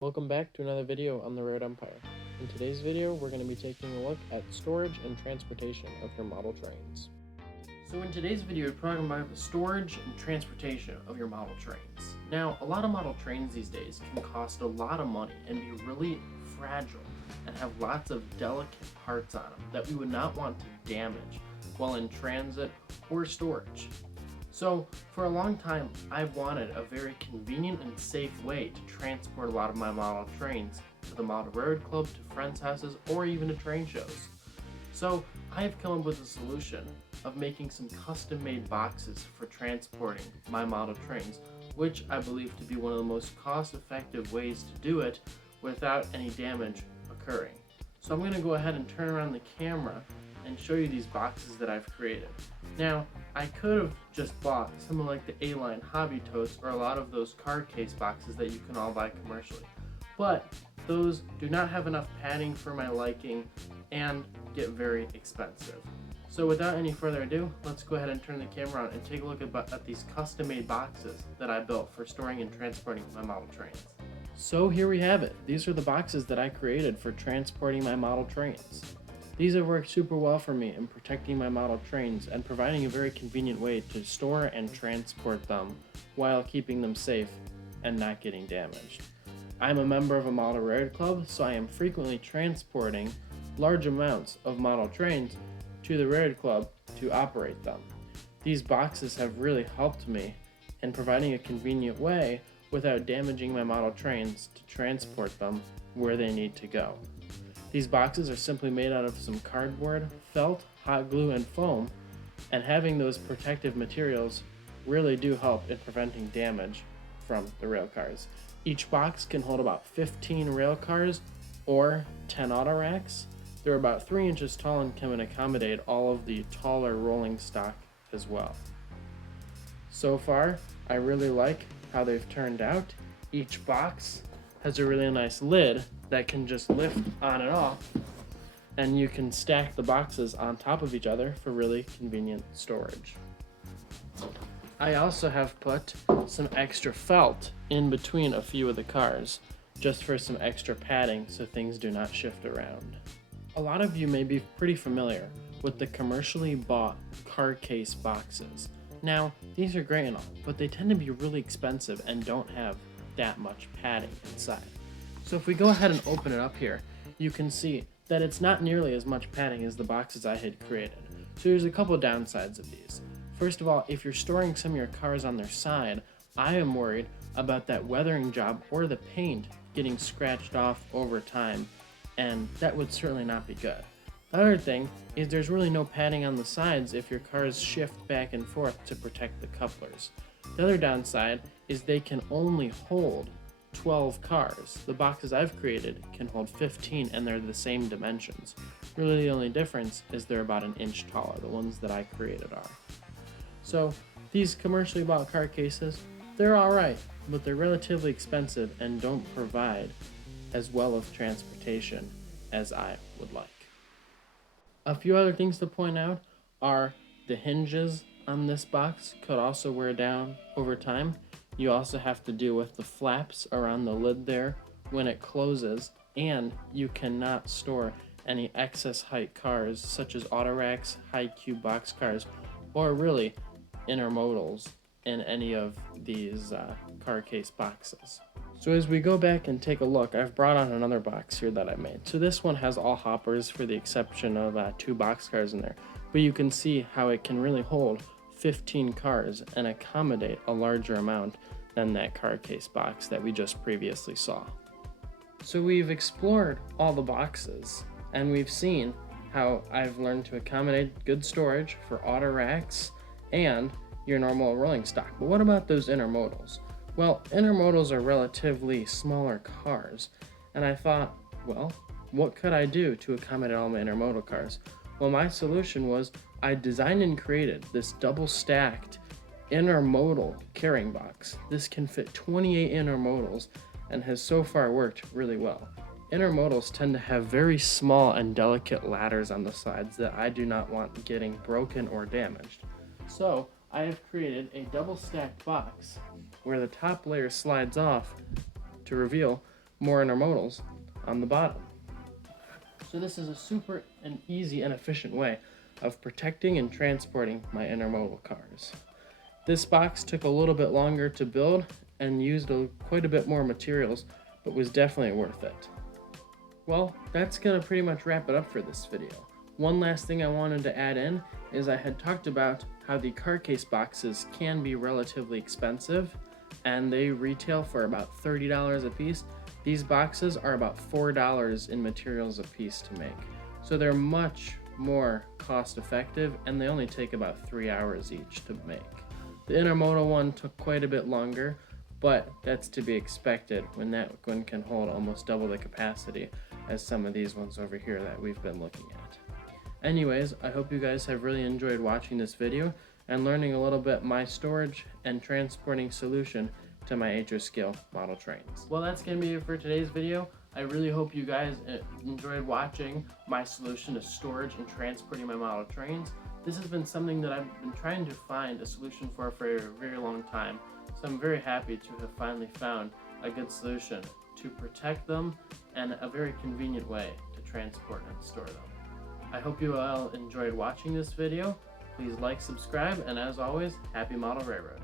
Welcome back to another video on the Road Empire. In today's video, we're going to be taking a look at storage and transportation of your model trains. So in today's video, we're talking about the storage and transportation of your model trains. Now, a lot of model trains these days can cost a lot of money and be really fragile and have lots of delicate parts on them that we would not want to damage while in transit or storage. So for a long time, I've wanted a very convenient and safe way to transport a lot of my model trains to the model road club, to friends' houses, or even to train shows. So I have come up with a solution of making some custom-made boxes for transporting my model trains, which I believe to be one of the most cost-effective ways to do it without any damage occurring. So I'm going to go ahead and turn around the camera and show you these boxes that I've created. Now, I could have just bought something like the A-Line Hobby Totes or a lot of those card case boxes that you can all buy commercially, but those do not have enough padding for my liking and get very expensive. So without any further ado, let's go ahead and turn the camera on and take a look at these custom-made boxes that I built for storing and transporting my model trains. So here we have it. These are the boxes that I created for transporting my model trains. These have worked super well for me in protecting my model trains and providing a very convenient way to store and transport them while keeping them safe and not getting damaged. I'm a member of a model road club, so I am frequently transporting large amounts of model trains to the road club to operate them. These boxes have really helped me in providing a convenient way without damaging my model trains to transport them where they need to go. These boxes are simply made out of some cardboard, felt, hot glue, and foam, and having those protective materials really do help in preventing damage from the rail cars. Each box can hold about 15 rail cars or 10 auto racks. They're about 3 inches tall and can accommodate all of the taller rolling stock as well. So far, I really like how they've turned out. Each box has a really nice lid that can just lift on and off, and you can stack the boxes on top of each other for really convenient storage. I also have put some extra felt in between a few of the cars, just for some extra padding so things do not shift around. A lot of you may be pretty familiar with the commercially bought car case boxes. Now, these are great and all, but they tend to be really expensive and don't have that much padding inside. So if we go ahead and open it up here, you can see that it's not nearly as much padding as the boxes I had created. So there's a couple downsides of these. First of all, if you're storing some of your cars on their side, I am worried about that weathering job or the paint getting scratched off over time, and that would certainly not be good. The other thing is there's really no padding on the sides if your cars shift back and forth to protect the couplers. The other downside is they can only hold 12 cars. The boxes I've created can hold 15 and they're the same dimensions. Really the only difference is they're about an inch taller. The ones that I created are. So these commercially bought car cases, they're alright, but they're relatively expensive and don't provide as well of transportation as I would like. A few other things to point out are the hinges on this box could also wear down over time. You also have to deal with the flaps around the lid there when it closes, and you cannot store any excess height cars such as auto racks, high cube box cars, or really intermodals in any of these car case boxes. So as we go back and take a look, I've brought on another box here that I made. So this one has all hoppers for the exception of 2 boxcars in there, but you can see how it can really hold 15 cars and accommodate a larger amount than that car case box that we just previously saw. So we've explored all the boxes and we've seen how I've learned to accommodate good storage for auto racks and your normal rolling stock. But what about those intermodals? Well, intermodals are relatively smaller cars, and I thought, well, what could I do to accommodate all my intermodal cars? Well, my solution was I designed and created this double-stacked intermodal carrying box. This can fit 28 intermodals and has so far worked really well. Intermodals tend to have very small and delicate ladders on the sides that I do not want getting broken or damaged. So I have created a double-stacked box where the top layer slides off to reveal more intermodals on the bottom. So this is a super and easy and efficient way of protecting and transporting my intermodal cars. This box took a little bit longer to build and used quite a bit more materials, but was definitely worth it. Well, that's gonna pretty much wrap it up for this video. One last thing I wanted to add in is I had talked about how the car case boxes can be relatively expensive, and they retail for about $30 a piece. These boxes are about $4 in materials a piece to make. So they're much more cost effective, and they only take about 3 hours each to make. The intermodal one took quite a bit longer, but that's to be expected when that one can hold almost double the capacity as some of these ones over here that we've been looking at. Anyways, I hope you guys have really enjoyed watching this video and learning a little bit my storage and transporting solution to my HO scale model trains. Well, that's going to be it for today's video. I really hope you guys enjoyed watching my solution to storage and transporting my model trains. This has been something that I've been trying to find a solution for a very long time. So I'm very happy to have finally found a good solution to protect them and a very convenient way to transport and store them. I hope you all enjoyed watching this video. Please like, subscribe, and as always, happy model railroading.